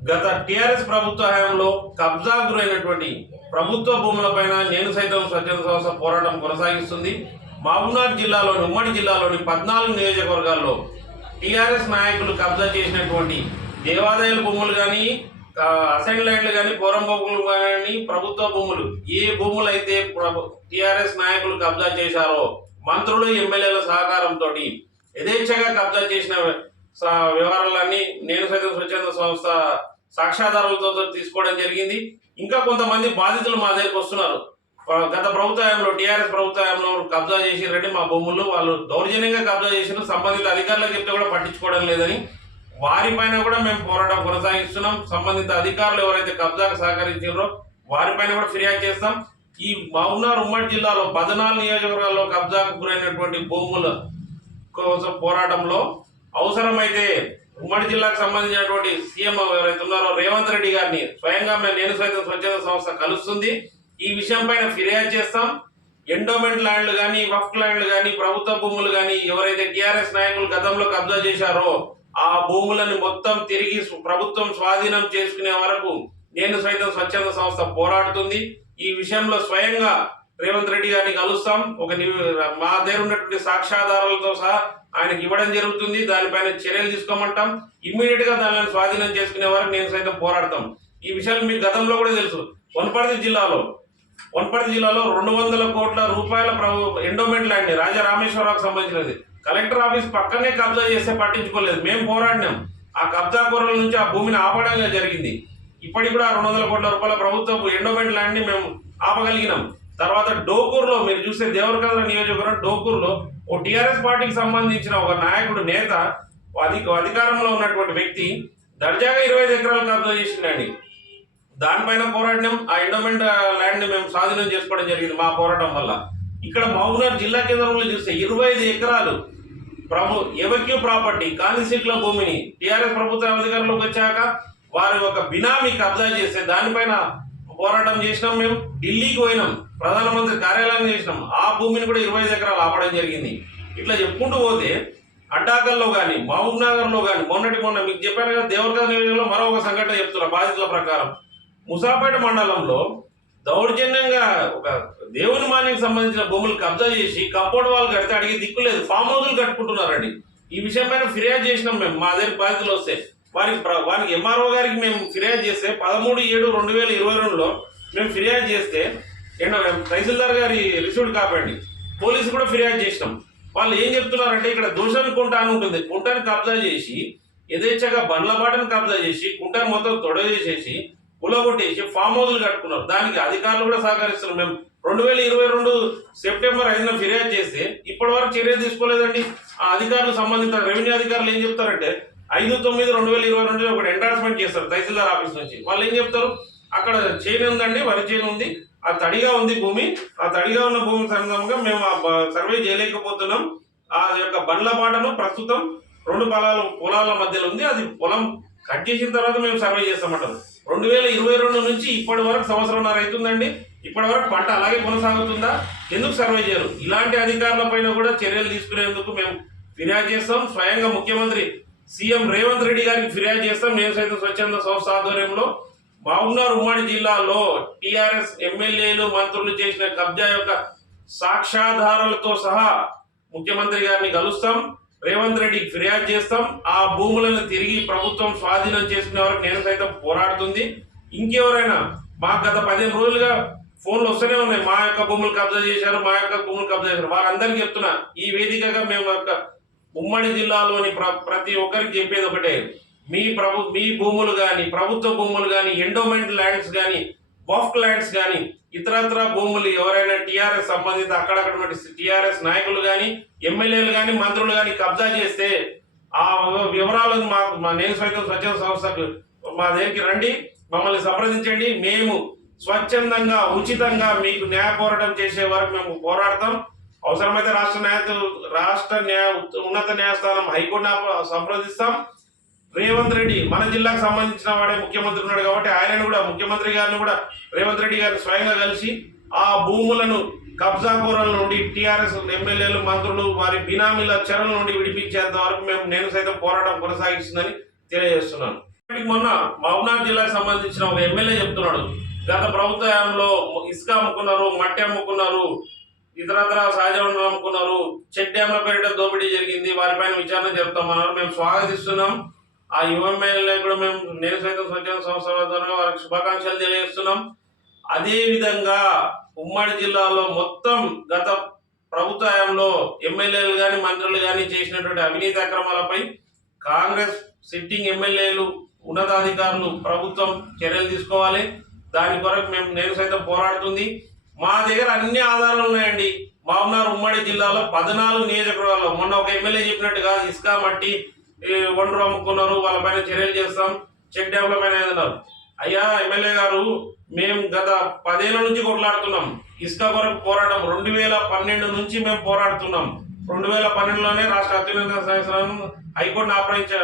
గత టిఆర్ఎస్ ప్రభుత్వ హయాంలో కబ్జా గురైనటువంటి ప్రభుత్వ భూములపైన నేను సైతం స్వచ్ఛంద సంస్థ పోరాటం కొనసాగిస్తుంది. మహబూబ్నాథ్ జిల్లాలోని ఉమ్మడి జిల్లాలోని పద్నాలుగు నియోజకవర్గాల్లో టీఆర్ఎస్ నాయకులు కబ్జా చేసినటువంటి దేవాదాయాల భూములు కానీ అసైన్ ల్యాండ్లు కానీ పూరం భూములు కానీ ప్రభుత్వ భూములు ఏ భూములు అయితే టీఆర్ఎస్ నాయకులు కబ్జా చేశారో మంత్రులు ఎమ్మెల్యేల సహకారంతో యథేచ్ఛగా కబ్జా చేసిన వివరాలన్నీ నేను సైతం స్వచ్ఛంద సంస్థ సాక్ష్యాధారాలతో తీసుకోవడం జరిగింది. ఇంకా కొంతమంది బాధితులు మా దగ్గరికి వస్తున్నారు. గత ప్రభుత్వంలో టీఆర్ఎస్ ప్రభుత్వంలో కబ్జా చేసిరండి మా భూములు వాళ్ళు దౌర్జన్యంగా కబ్జా చేసిన సంబంధిత అధికారులకు చెప్తే కూడా పట్టించుకోవడం లేదని. వారిపైన కూడా మేము పోరాటం కొనసాగిస్తున్నాం. సంబంధిత అధికారులు ఎవరైతే కబ్జాకు సహకరించారో వారిపైన కూడా ఫిర్యాదు చేస్తాం. ఈ మౌనార్ ఉమ్మడి జిల్లాలో పద్నాలుగు నియోజకవర్గాల్లో కబ్జాకు గురైనటువంటి భూముల కోసం పోరాటంలో అవసరమైతే ఉమ్మడి జిల్లాకు సంబంధించినటువంటి సీఎం ఎవరైతే ఉన్నారో రేవంత్ రెడ్డి గారిని స్వయంగా మేము నేను సైతం స్వచ్ఛంద సంస్థ కలుస్తుంది. ఈ విషయం పైన ఫిర్యాదు చేస్తాం. ఎండోమెంట్ ల్యాండ్లు కానీ వఫ్ ల్యాండ్లు కానీ ప్రభుత్వ భూములు కానీ ఎవరైతే టీఆర్ఎస్ నాయకులు గతంలో కబ్జా చేశారో ఆ భూములను మొత్తం తిరిగి ప్రభుత్వం స్వాధీనం చేసుకునే వరకు నేను సైతం స్వచ్ఛంద సంస్థ పోరాడుతుంది. ఈ విషయంలో స్వయంగా రేవంత్ రెడ్డి గారిని కలుస్తాం. ఒక ని- మా దగ్గర ఉన్నటువంటి సాక్ష్యాధారాలతో సహా ఆయనకి ఇవ్వడం జరుగుతుంది. దానిపైన చర్యలు తీసుకోమంటాం. ఇమ్మీడియట్గా దానిని స్వాధీనం చేసుకునే వరకు నేను సైతం పోరాడతాం. ఈ విషయాలు మీకు గతంలో కూడా తెలుసు. వనపర్తి జిల్లాలో వనపర్తి జిల్లాలో రెండు వందల కోట్ల రూపాయల ఎండోమెంట్ ల్యాండ్ రాజా రామేశ్వరరావుకు సంబంధించినది. కలెక్టర్ ఆఫీస్ పక్కనే కబ్జా చేస్తే పట్టించుకోలేదు. మేము పోరాడినాం. ఆ కబ్జా కూరల నుంచి ఆ భూమిని ఆపడంగా జరిగింది. ఇప్పటికి కూడా రెండు వందల కోట్ల రూపాయల ప్రభుత్వం ఎండోమెంట్ ల్యాండ్ని మేము ఆపగలిగినాం. తర్వాత డోకూర్లో మీరు చూస్తే దేవరకద్ర నియోజకవర్గం డోకూర్లో ఓ టిఆర్ఎస్ పార్టీకి సంబంధించిన ఒక నాయకుడు నేత అధికారంలో ఉన్నటువంటి వ్యక్తి దర్జాగా ఇరవై ఐదు ఎకరాలు కబ్జా చేసిండండి. దానిపైన పోరాటం ఆ ఎండోమెంట్ ల్యాండ్ని మేము స్వాధీనం చేసుకోవడం జరిగింది మా పోరాటం వల్ల. ఇక్కడ మహబూబ్నగర్ జిల్లా కేంద్రంలో చూస్తే ఇరవై ఐదు ఎకరాలు ప్రభు ఎవక్యూ ప్రాపర్టీ కాన్స్టిట్యూట్ల భూమిని టిఆర్ఎస్ ప్రభుత్వ అధికారంలోకి వచ్చాక వారి ఒక బినామీ కబ్జా చేస్తే దానిపైన పోరాటం చేసినాం మేము ఢిల్లీకి పోయినాం ప్రధానమంత్రి కార్యాలయం చేసినాం. ఆ భూమిని కూడా ఇరవై ఐదు ఎకరాలు ఆపడం జరిగింది. ఇట్లా చెప్పుకుంటూ పోతే అడ్డాకల్లో కానీ మహబూబ్ నగర్లో కానీ మొన్నటి మొన్న మీకు చెప్పాను కదా దేవరకథ నియోజకంలో మరో ఒక సంఘటన చెప్తున్నా బాధితుల ప్రకారం. ముసాపేట మండలంలో దౌర్జన్యంగా ఒక దేవుని మాన్యకి సంబంధించిన భూములు కబ్జా చేసి కంపౌండ్ వాళ్ళు కడితే అడిగి దిక్కులేదు ఫామ్ హౌజులు కట్టుకుంటున్నారండి. ఈ విషయం పైన ఫిర్యాదు చేసినాం మేము మా దగ్గర బాధితులు వస్తే. వారికి వారి వారికి ఎంఆర్ఓ గారికి మేము ఫిర్యాదు చేస్తే పదమూడు ఏడు రెండు వేల ఇరవై రెండులో మేము ఫిర్యాదు చేస్తే ఏంటో తహసీల్దార్ గారి రిసీవ్డ్ కాపండి పోలీసు కూడా ఫిర్యాదు చేసినాం. వాళ్ళు ఏం చెప్తున్నారంటే ఇక్కడ దోషాన్ని కుంట అని ఉంటుంది. కుంటాన్ని కబ్జా చేసి యథేచ్ఛగా బండ్ల బాటను కబ్జా చేసి కుంటను మొత్తం తొడవేసేసి కులగొట్టేసి ఫామ్ హౌజులు కట్టుకున్నారు. దానికి అధికారులు కూడా సహకరిస్తున్నారు. మేము రెండు వేల ఇరవై రెండు సెప్టెంబర్ ఐదున ఫిర్యాదు చేస్తే ఇప్పటి వరకు చర్య తీసుకోలేదండి. ఆ అధికారులు సంబంధిత రెవెన్యూ అధికారులు ఏం చెప్తారంటే ఐదు తొమ్మిది రెండు వేల ఇరవై రెండు ఒకటి ఎండార్స్మెంట్ చేస్తారు తహసీల్దార్ ఆఫీస్ నుంచి. వాళ్ళు ఏం చెప్తారు? అక్కడ చేను ఉందండి వరి చేను ఉంది ఆ తడిగా ఉంది భూమి ఆ తడిగా ఉన్న భూమి సందర్భంగా మేము ఆ సర్వే చేయలేకపోతున్నాం. ఆ యొక్క బండ్ల పాటను ప్రస్తుతం రెండు పొలాల పొలాల మధ్యలో ఉంది. అది పొలం కట్ చేసిన తర్వాత మేము సర్వే చేస్తామంటారు. రెండు వేల ఇరవై రెండు నుంచి ఇప్పటి వరకు సంవత్సరంన్నర అవుతుందండి. ఇప్పటి వరకు పంట అలాగే కొనసాగుతుందా? ఎందుకు సర్వే చేయరు? ఇలాంటి అధికారుల పైన కూడా చర్యలు తీసుకునేందుకు మేము ఫిర్యాదు చేస్తాం. స్వయంగా ముఖ్యమంత్రి సీఎం రేవంత్ రెడ్డి గారికి ఫిర్యాదు చేస్తాం. నేను సైతం స్వచ్ఛంద సంస్థ ఆధ్వర్యంలో మహబూబ్నగర్ ఉమ్మడి జిల్లాలో టిఆర్ఎస్ ఎమ్మెల్యేలు మంత్రులు చేసిన కబ్జా యొక్క సాక్ష్యాధారాలతో సహా ముఖ్యమంత్రి గారిని కలుస్తాం. రేవంత్ రెడ్డికి ఫిర్యాదు చేస్తాం. ఆ భూములను తిరిగి ప్రభుత్వం స్వాధీనం చేసుకునే వరకు నేను సైతం పోరాడుతుంది. ఇంకెవరైనా మాకు గత పదిహేను రోజులుగా ఫోన్లు వస్తూనే ఉన్నాయి. మా యొక్క భూములు కబ్జా చేశారు మా యొక్క భూములు కబ్జా చేశారు. వారందరికీ చెప్తున్నా ఈ వేదికగా మేము యొక్క ఉమ్మడి జిల్లాలోని ప్ర ప్రతి ఒక్కరికి చెప్పేది ఒకటే. మీ ప్రభు మీ భూములు కానీ ప్రభుత్వ భూములు కానీ ఎండోమెంట్ ల్యాండ్స్ కానీ బఫ్ ల్యాండ్స్ కానీ ఇతరత్ర భూములు ఎవరైనా టీఆర్ఎస్ సంబంధిత అక్కడక్కడ టీఆర్ఎస్ నాయకులు కానీ ఎమ్మెల్యేలు కానీ మంత్రులు కానీ కబ్జా చేస్తే ఆ వివరాలను మాకు మా నేను సైతం స్వచ్ఛంద సంస్థకు మా దగ్గరికి రండి మమ్మల్ని సంప్రదించండి. మేము స్వచ్ఛందంగా ఉచితంగా మీకు న్యాయ పోరాటం చేసే వరకు మేము పోరాడతాం. అవసరమైతే రాష్ట్ర న్యాయ రాష్ట్ర న్యాయ ఉన్నత న్యాయస్థానం హైకోర్టు సంప్రదిస్తాం. రేవంత్ రెడ్డి మన జిల్లాకు సంబంధించిన వాడే ముఖ్యమంత్రి ఉన్నాడు కాబట్టి ఆయనను కూడా ముఖ్యమంత్రి గారిని కూడా రేవంత్ రెడ్డి గారిని స్వయంగా కలిసి ఆ భూములను కబ్జా కూరల నుండి టీఆర్ఎస్ ఎమ్మెల్యేలు మంత్రులు వారి బినామీల చెరల నుండి విడిపించేంత వరకు మేము నేను సైతం పోరాటం కొనసాగిస్తుందని తెలియజేస్తున్నాను. మొన్న మహబూనాథ్ జిల్లాకు సంబంధించిన ఒక ఎమ్మెల్యే చెప్తున్నాడు. గత ప్రభుత్వ హయాంలో ఇసుక అమ్ముకున్నారు మట్టి అమ్ముకున్నారు ఇతరత్ర సహజ వనరులు అమ్ముకున్నారు చెక్ పేరిట దోపిడీ జరిగింది. వారిపైన విచారణ జరుపుతామన్నారు మేము స్వాగతిస్తున్నాం. ఆ యువ కూడా మేము నేను సైతం స్వచ్ఛంద సంస్థల ద్వారా వారికి శుభాకాంక్షలు తెలియజేస్తున్నాం. అదేవిధంగా ఉమ్మడి జిల్లాలో మొత్తం గత ప్రభుత్వంలో ఎమ్మెల్యేలు కానీ మంత్రులు కానీ చేసినటువంటి అవినీతి అక్రమాలపై కాంగ్రెస్ సిట్టింగ్ ఎమ్మెల్యేలు ఉన్నతాధికారులు ప్రభుత్వం చర్యలు తీసుకోవాలి. దాని కొరకు మేము నేను సైతం పోరాడుతుంది. మా దగ్గర అన్ని ఆధారాలు ఉన్నాయండి. మామూలు ఉమ్మడి జిల్లాలో పద్నాలుగు నియోజకవర్గాల్లో. మొన్న ఒక ఎమ్మెల్యే చెప్పినట్టుగా ఇసుక మట్టి ఈ, అమ్ముకున్నారు అమ్ముకున్నారు వాళ్ళపైన చర్యలు చేస్తాం చెక్ డ్యాంల పైన అన్నారు. అయ్యా ఎమ్మెల్యే గారు మేము గత పదేళ్ళ నుంచి కొట్లాడుతున్నాం. ఇసుక కొరకు పోరాటం రెండు వేల పన్నెండు నుంచి మేము పోరాడుతున్నాం. రెండు వేల పన్నెండులోనే రాష్ట్ర అత్యున్నత సంవత్సరం హైకోర్టును అప్రోచ్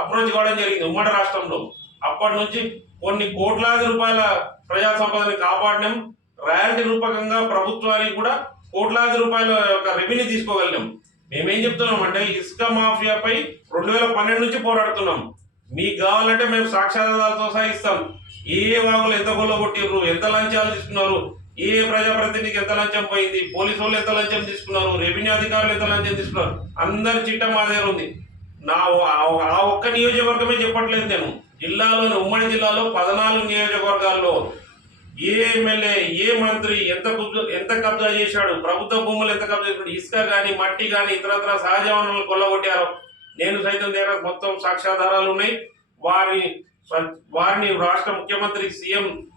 అప్రోచ్ కావడం జరిగింది ఉమ్మడి రాష్ట్రంలో. అప్పటి నుంచి కొన్ని కోట్లాది రూపాయల ప్రజా సంపదని కాపాడినాం. రాయల్టీ రూపకంగా ప్రభుత్వానికి కూడా కోట్లాది రూపాయల యొక్క రెవెన్యూ తీసుకోగలిగాం. మేమేం చెప్తున్నాం అంటే ఇసుక మాఫియాపై రెండు వేల పన్నెండు నుంచి పోరాడుతున్నాం. మీకు కావాలంటే మేము సాక్ష్యాధారాలతో సహా ఇస్తాం ఏ వాగులు ఎంత కొట్టిర్రు ఎంత లంచాలు తీసుకున్నారు ఏ ప్రజాప్రతినిధికి ఎంత లంచం పోయింది పోలీసు వాళ్ళు ఎంత లంచం తీసుకున్నారు రెవెన్యూ అధికారులు ఎంత లంచం తీసుకున్నారు అందరి చిట్ట మా దగ్గర ఉంది. నా ఆ- ఆ ఒక్క నియోజకవర్గమే చెప్పట్లేదు నేను. జిల్లాలోని ఉమ్మడి జిల్లాలో పద్నాలుగు నియోజకవర్గాల్లో ఏ ఎమ్మెల్యే ఏ మంత్రి ఎంత ఎంత కబ్జా చేశాడు ప్రభుత్వ భూములు ఎంత కబ్జా చేశాడు ఇసుక కానీ మట్టి కానీ ఇతరత్ర సహజ వనరులు కొల్లగొట్టారు. నేను సైతం దగ్గర మొత్తం సాక్ష్యాధారాలు ఉన్నాయి. వారిని వారిని రాష్ట్ర ముఖ్యమంత్రి సీఎం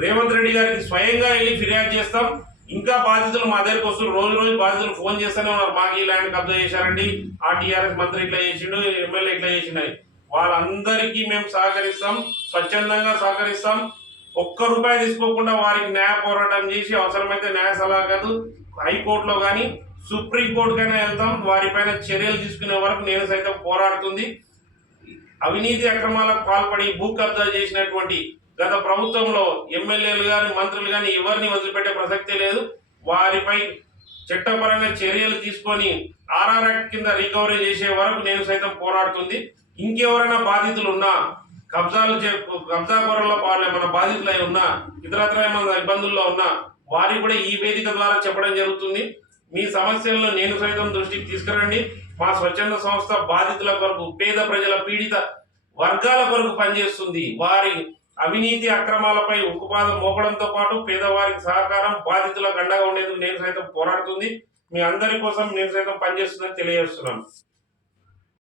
రేవంత్ రెడ్డి గారికి స్వయంగా వెళ్ళి ఫిర్యాదు చేస్తాం. ఇంకా బాధితులు మా దగ్గరకు వస్తున్నారు. రోజు రోజు బాధితులు ఫోన్ చేస్తూనే ఉన్నారు. మాకు ఈ ల్యాండ్ కబ్జా చేశారండి. ఆ టీఆర్ఎస్ మంత్రి ఇట్లా చేసిండు ఎమ్మెల్యే ఇట్లా చేసిండని వాళ్ళందరికీ మేము సహకరిస్తాం. స్వచ్ఛందంగా సహకరిస్తాం. ఒక్క రూపాయి తీసుకోకుండా వారికి న్యాయ పోరాటం చేసి అవసరమైతే న్యాయ సలహా హైకోర్టులో కానీ సుప్రీంకోర్టుకైనా వెళ్తాం. వారిపైన చర్యలు తీసుకునే వరకు నేను సైతం పోరాడుతుంది. అవినీతి అక్రమాలకు పాల్పడి భూ కబ్జా చేసినటువంటి గత ప్రభుత్వంలో ఎమ్మెల్యేలు కానీ మంత్రులు కానీ ఎవరిని వదిలిపెట్టే ప్రసక్తే లేదు. వారిపై చట్టపరంగా చర్యలు తీసుకొని ఆర్ఆర్ యాక్ట్ కింద రికవరీ చేసే వరకు నేను సైతం పోరాడుతుంది. ఇంకెవరైనా బాధితులు ఉన్నా కబ్జాలు చే కబ్జా కూరల్లో వాళ్ళు బాధితులై ఉన్నా ఇతరత్ర ఏమైనా ఇబ్బందుల్లో ఉన్నా వారికి కూడా ఈ వేదిక ద్వారా చెప్పడం జరుగుతుంది. మీ సమస్యలను నేను సైతం దృష్టికి తీసుకురండి. మా స్వచ్ఛంద సంస్థ బాధితుల కొరకు పేద ప్రజల పీడిత వర్గాల కొరకు పనిచేస్తుంది. వారి అవినీతి అక్రమాలపై ఉక్కుపాదం మోపడంతో పాటు పేదవారికి సహకారం బాధితులకు అండగా ఉండేందుకు నేను సైతం పోరాడుతుంది. మీ అందరి కోసం నేను సైతం పనిచేస్తుందని తెలియజేస్తున్నాను.